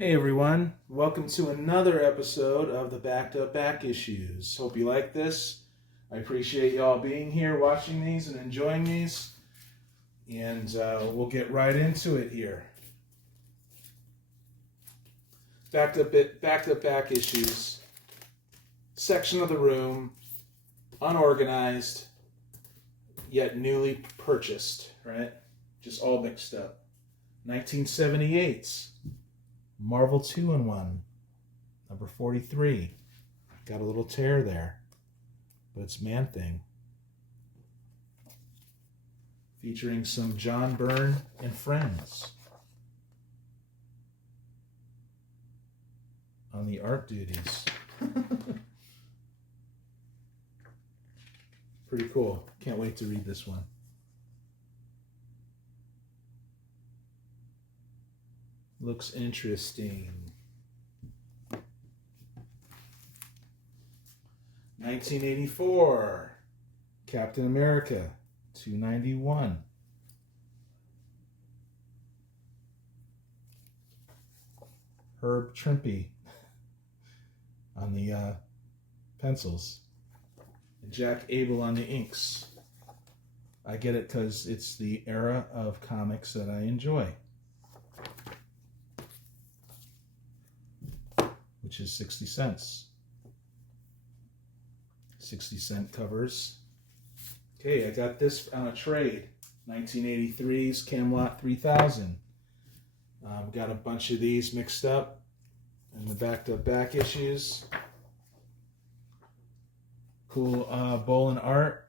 Hey everyone, welcome to another episode of the Backed Up Back Issues. Hope you like this. I appreciate y'all being here, watching these and enjoying these. And we'll get right into it here. Backed Up Back Issues. Section of the room, unorganized, yet newly purchased, right? Just all mixed up. 1978's Marvel 2-in-1, number 43. Got a little tear there, but it's Man-Thing. Featuring some John Byrne and friends on the art duties. Pretty cool. Can't wait to read this one. Looks interesting. 1984, Captain America, 291. Herb Trimpe on the pencils. And Jack Abel on the inks. I get it because it's the era of comics that I enjoy. Which is 60 cents. 60-cent covers. Okay, I got this on a trade. 1983's Camelot 3000. Got a bunch of these mixed up in the backed up back issues. Cool Bolin art.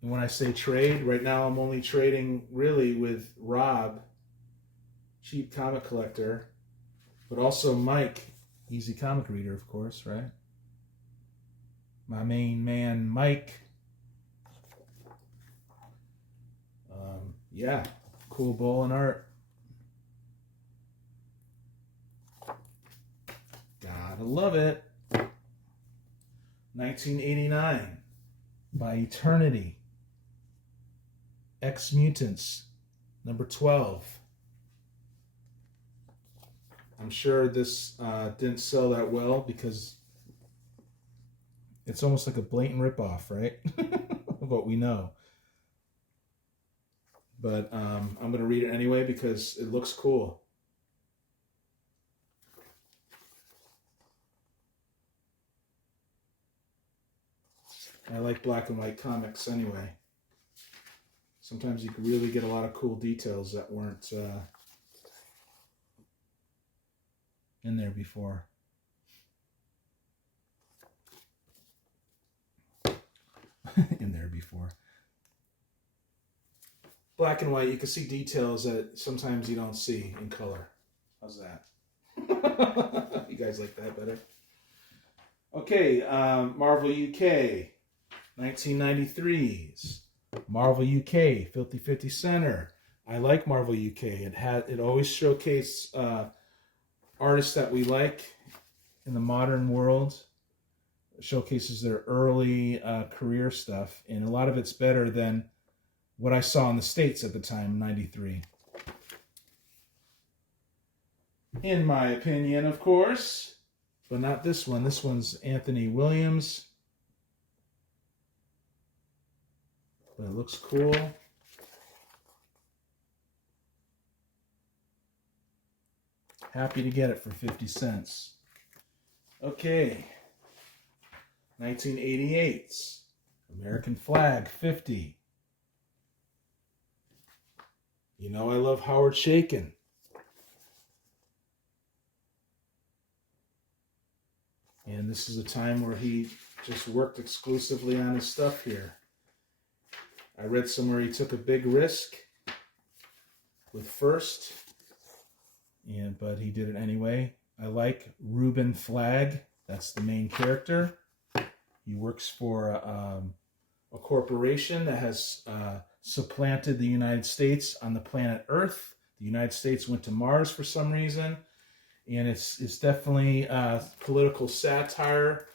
And when I say trade, right now I'm only trading really with Rob, cheap comic collector. But also Mike, easy comic reader, of course, right? My main man, Mike. Yeah, cool bowl and art. Gotta love it. 1989, by Eternity. X-Mutants, number 12. I'm sure this didn't sell that well because it's almost like a blatant ripoff, right? Of what we know. But I'm going to read it anyway because it looks cool. I like black and white comics anyway. Sometimes you can really get a lot of cool details that weren't in there before. In there before. Black and white, you can see details that sometimes you don't see in color. How's that? You guys like that better? Okay, Marvel UK, 1993's. Marvel UK, Filthy 50 Center. I like Marvel UK. It always showcased artists that we like in the modern world. It showcases their early career stuff, and a lot of it's better than what I saw in the States at the time, 93. In my opinion, of course, but not this one. This one's Anthony Williams. But it looks cool. Happy to get it for 50 cents. Okay. 1988's American Flag 50. You know I love Howard Chaykin. And this is a time where he just worked exclusively on his stuff here. I read somewhere he took a big risk with First, but he did it anyway. I like Reuben Flagg. That's the main character. He works for a corporation that has supplanted the United States on the planet Earth. The United States went to Mars for some reason, and it's definitely political satire,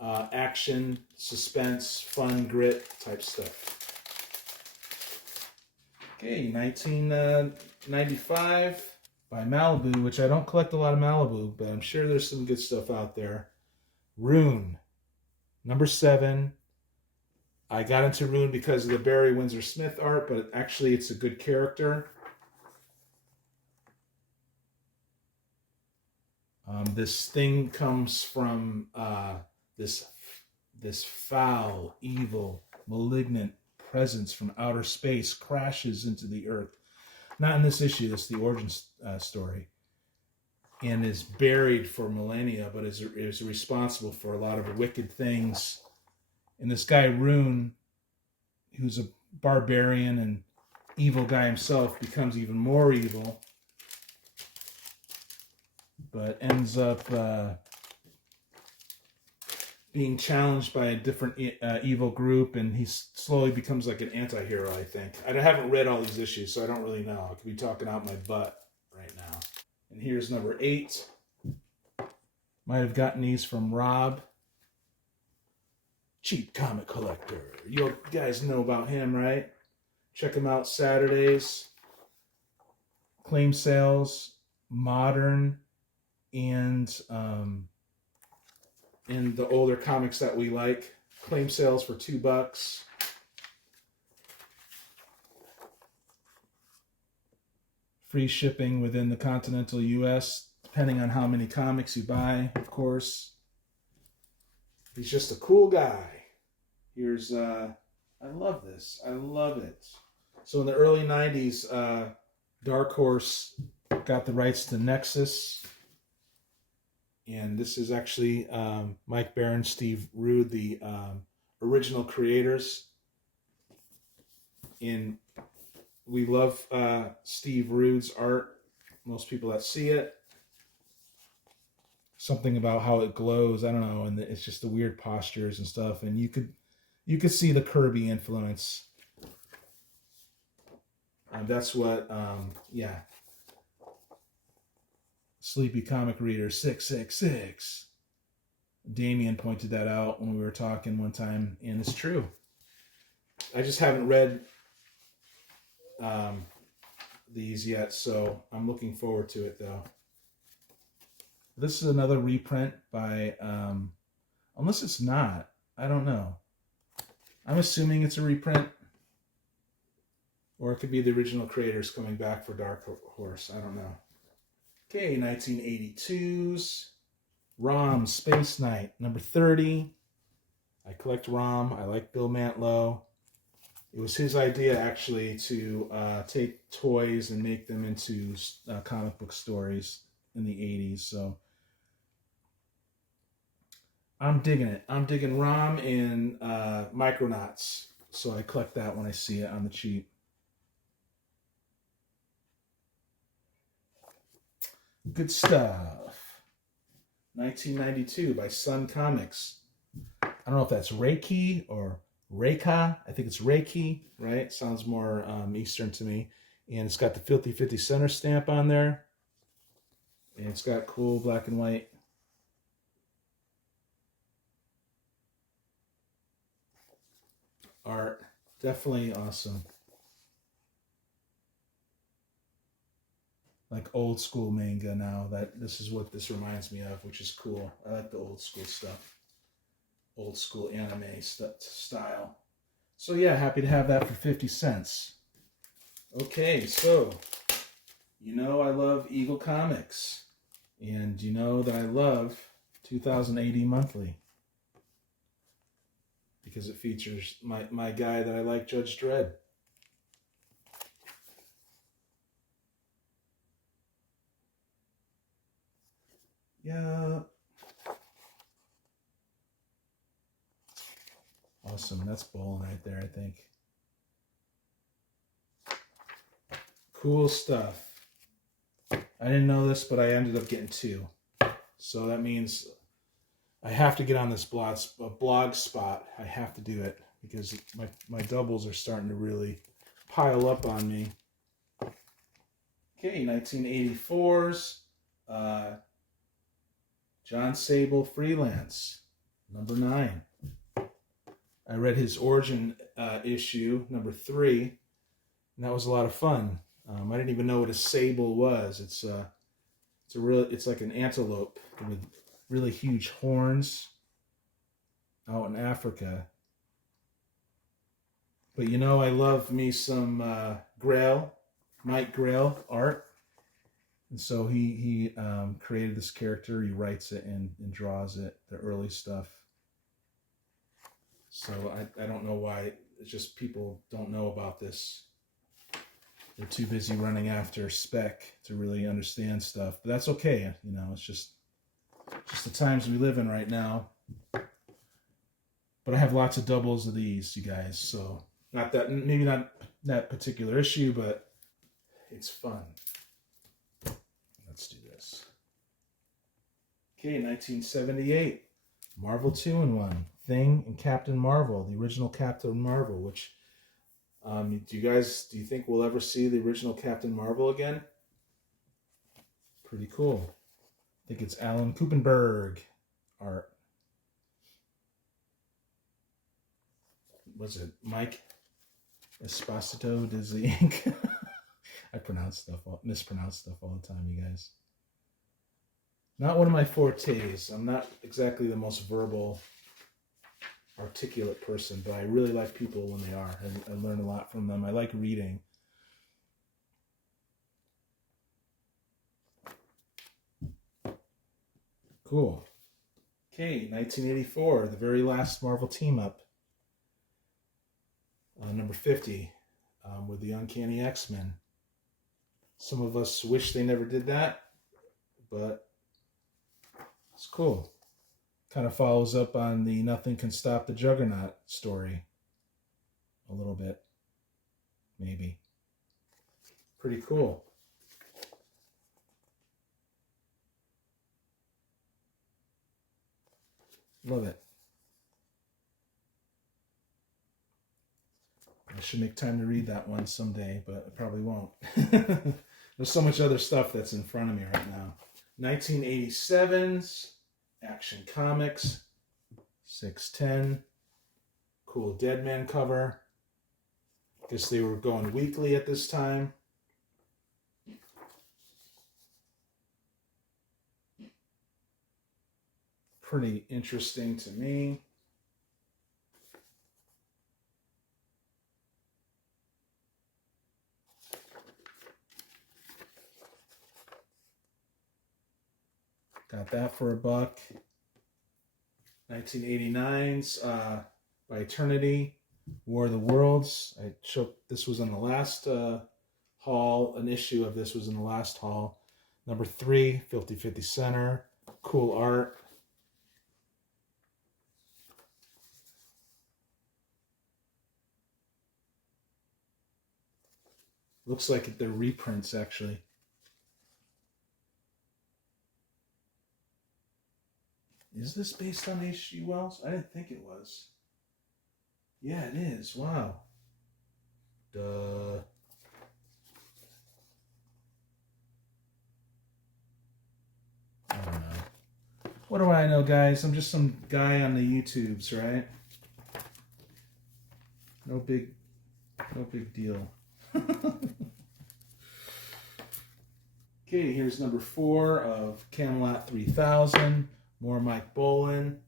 action, suspense, fun, grit type stuff. Okay, $1.95 by Malibu, which I don't collect a lot of Malibu, but I'm sure there's some good stuff out there. Rune, number 7. I got into Rune because of the Barry Windsor Smith art, but actually it's a good character. This thing comes from this foul, evil, malignant presence from outer space crashes into the earth. Not in this issue, this is the origin story. And is buried for millennia, but is responsible for a lot of wicked things. And this guy, Rune, who's a barbarian and evil guy himself, becomes even more evil, but ends up being challenged by a different evil group, and he slowly becomes like an anti-hero, I think. I haven't read all these issues, so I don't really know. I could be talking out my butt right now. And here's number 8. Might have gotten these from Rob. Cheap Comic Collector. You guys know about him, right? Check him out Saturdays. Claim sales, modern, and in the older comics that we like. Claim sales for $2. Free shipping within the continental U.S., depending on how many comics you buy, of course. He's just a cool guy. Here's, I love this. I love it. So in the early 90s, Dark Horse got the rights to Nexus. And this is actually Mike Barron, Steve Rude, the original creators. And we love Steve Rude's art. Most people that see it. Something about how it glows, I don't know, and it's just the weird postures and stuff. And you could see the Kirby influence. That's what, yeah. Sleepy Comic Reader 666. Damien pointed that out when we were talking one time, and it's true. I just haven't read these yet, so I'm looking forward to it, though. This is another reprint by, unless it's not, I don't know. I'm assuming it's a reprint. Or it could be the original creators coming back for Dark Horse. I don't know. Okay, 1982's ROM Space Knight, number 30. I collect ROM. I like Bill Mantlo. It was his idea, actually, to take toys and make them into comic book stories in the 80s. So I'm digging it. I'm digging ROM and Micronauts. So I collect that when I see it on the cheap. Good stuff. 1992 by Sun Comics. I don't know if that's Reiki or Reika. I think it's Reiki, right? Sounds more Eastern to me. And it's got the Filthy 50 center stamp on there. And it's got cool black and white art. Definitely awesome. Like old school manga now. This is what this reminds me of, which is cool. I like the old school stuff. Old school anime style. So yeah, happy to have that for 50 cents. Okay, so you know I love Eagle Comics. And you know that I love 2000 AD Monthly. Because it features my guy that I like, Judge Dredd. Yeah. Awesome. That's bowling right there, I think. Cool stuff. I didn't know this, but I ended up getting 2. So that means I have to get on this blog spot. I have to do it because my doubles are starting to really pile up on me. Okay, 1984's John Sable Freelance, number 9. I read his origin issue, number 3, and that was a lot of fun. I didn't even know what a sable was. It's like an antelope with really huge horns out in Africa. But you know, I love me some Mike Grail art. And so he created this character. He writes it and draws it, the early stuff. So I don't know why. It's just people don't know about this. They're too busy running after spec to really understand stuff. But that's okay. You know, it's just the times we live in right now. But I have lots of doubles of these, you guys. So maybe not that particular issue, but it's fun. Let's do this. Okay, 1978. Marvel 2-in-1. Thing and Captain Marvel. The original Captain Marvel, which, do you think we'll ever see the original Captain Marvel again? Pretty cool. I think it's Alan Kupenberg art. Was it Mike Esposito does the ink? I mispronounce stuff all the time, you guys. Not one of my fortes. I'm not exactly the most verbal, articulate person, but I really like people when they are. I learn a lot from them. I like reading. Cool. Okay, 1984, the very last Marvel team-up. Number 50, with the Uncanny X-Men. Some of us wish they never did that, but it's cool. Kind of follows up on the Nothing Can Stop the Juggernaut story. A little bit. Maybe. Pretty cool. Love it. I should make time to read that one someday, but I probably won't. There's so much other stuff that's in front of me right now. 1987's Action Comics, 610. Cool Deadman cover. Guess they were going weekly at this time. Pretty interesting to me. Got that for $1. 1989's by Eternity, War of the Worlds. This was in the last haul. An issue of this was in the last haul. Number 3, 50/50 center. Cool art. Looks like they're reprints, actually. Is this based on H.G. Wells? I didn't think it was. Yeah, it is. Wow. Duh. I don't know. What do I know, guys? I'm just some guy on the YouTubes, right? No big deal. Okay, here's number 4 of Camelot 3000. More Mike Bolin.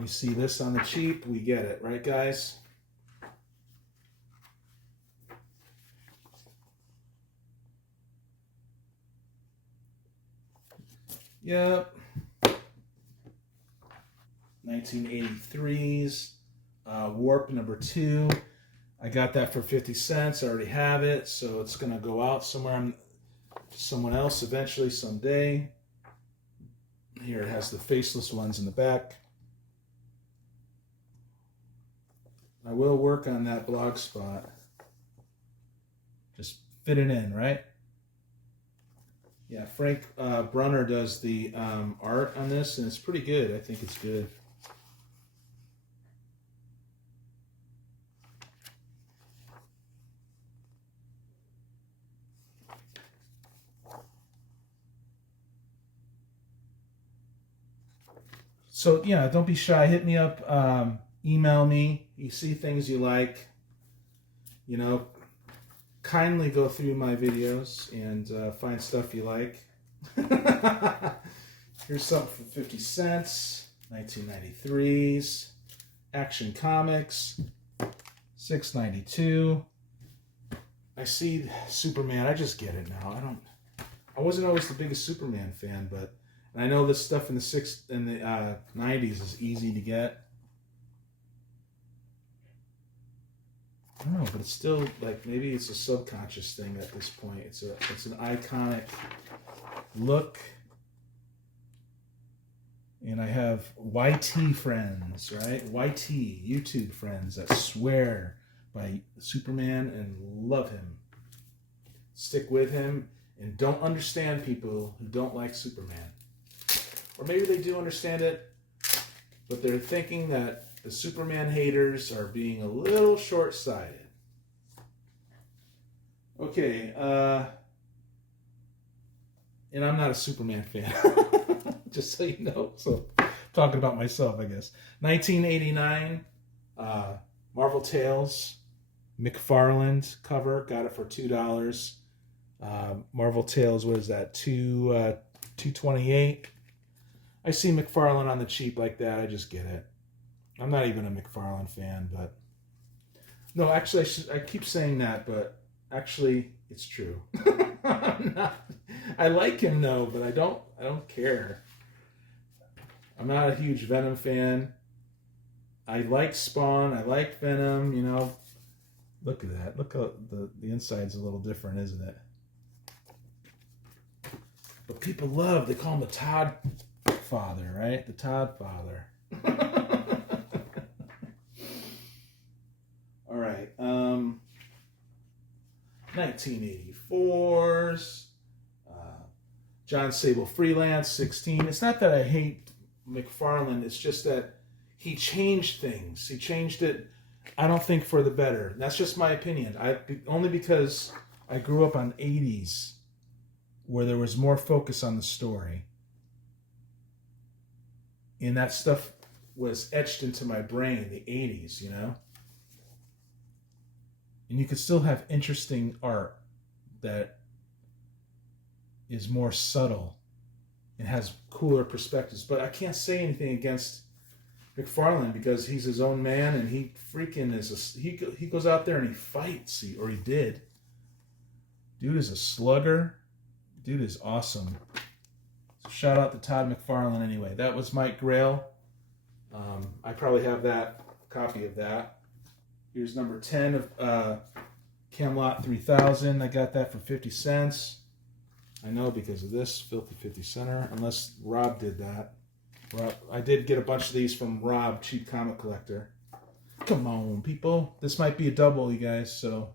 We see this on the cheap, we get it, right, guys? Yep. 1983's Warp number 2. I got that for 50 cents. I already have it, so it's going to go out somewhere to someone else eventually someday. Here it has the faceless ones in the back. I will work on that blog spot. Just fit it in, right? Yeah, Frank Brunner does the art on this, and it's pretty good. I think it's good. So, yeah, don't be shy. Hit me up email me. You see things you like, you know, kindly go through my videos and find stuff you like. Here's something for 50 cents, 1993s, Action Comics, $6.92. I see Superman. I just get it now. I wasn't always the biggest Superman fan, but and I know this stuff in the 90s is easy to get. I don't know, but it's still like maybe it's a subconscious thing at this point. It's an iconic look. And I have YT friends, right? YT, YouTube friends that swear by Superman and love him. Stick with him and don't understand people who don't like Superman. Or maybe they do understand it, but they're thinking that the Superman haters are being a little short-sighted. Okay, and I'm not a Superman fan. Just so you know. So, talking about myself, I guess. 1989, Marvel Tales, McFarlane cover. Got it for $2. Marvel Tales, what is that? $2.28. I see McFarlane on the cheap like that. I just get it. I'm not even a McFarlane fan, but no, actually, I keep saying that, but actually, it's true. I like him though, but I don't care. I'm not a huge Venom fan. I like Spawn. I like Venom. You know, look at that. Look how the inside's a little different, isn't it? But people they call him the Todd Father, right? The Todd Father. All right. 1984's John Sable Freelance 16. It's not that I hate McFarlane, it's just that he changed things. He changed it, I don't think, for the better. That's just my opinion. Only because I grew up on 80s where there was more focus on the story. And that stuff was etched into my brain, the 80s, you know? And you could still have interesting art that is more subtle and has cooler perspectives. But I can't say anything against McFarlane because he's his own man and he freaking he goes out there and he fights, or he did. Dude is a slugger. Dude is awesome. So shout out to Todd McFarlane anyway. That was Mike Grail. I probably have that copy of that. Here's number 10 of Camelot 3000. I got that for 50 cents. I know because of this filthy 50 center, unless Rob did that. Rob, I did get a bunch of these from Rob, Cheap Comic Collector. Come on, people. This might be a double, you guys, so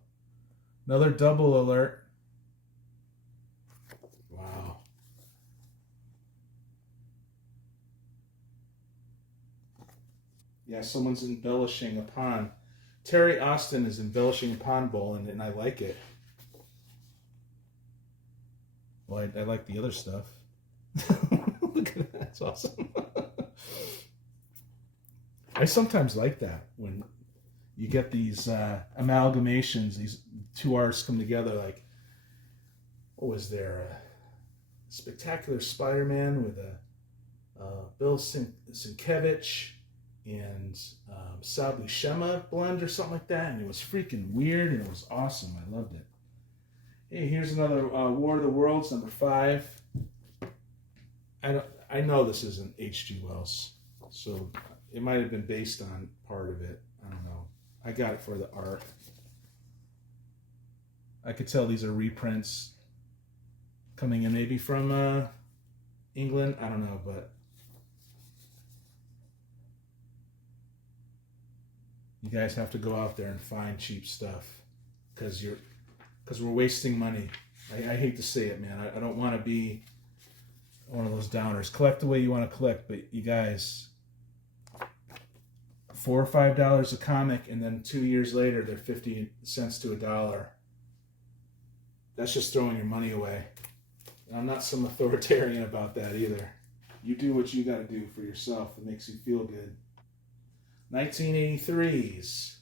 another double alert. Wow. Yeah, someone's embellishing a pond. Terry Austin is embellishing a pond bowl, and I like it. Well, I like the other stuff. Look at that. That's awesome. I sometimes like that when you get these amalgamations, these two artists come together. Like, what was there? Spectacular Spider-Man with a Bill Sienkiewicz and Sal Buscema blend or something like that. And it was freaking weird and it was awesome. I loved it. Hey, here's another War of the Worlds, number 5. I know this isn't H.G. Wells, so it might have been based on part of it. I don't know. I got it for the art. I could tell these are reprints coming in maybe from England. I don't know, but you guys have to go out there and find cheap stuff because we're wasting money. I hate to say it, man. I don't want to be one of those downers. Collect the way you want to collect, but you guys, $4 or $5 a comic, and then 2 years later they're 50 cents to $1. That's just throwing your money away. And I'm not some authoritarian about that either. You do what you got to do for yourself. It makes you feel good. 1983's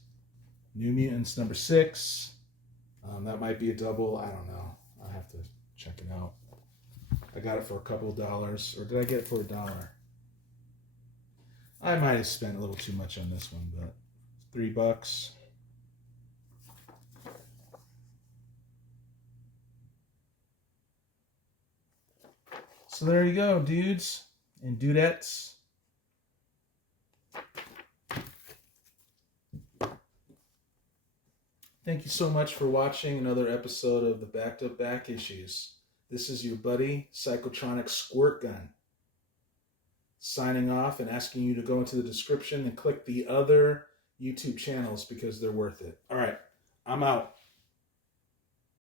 New Mutants number 6. That might be a double. I don't know. I'll have to check it out. I got it for a couple of dollars. Or did I get it for $1? I might have spent a little too much on this one, but $3. So there you go, dudes and dudettes. Thank you so much for watching another episode of the Backed Up Back Issues. This is your buddy, Psychotronic Squirt Gun, signing off and asking you to go into the description and click the other YouTube channels because they're worth it. All right, I'm out.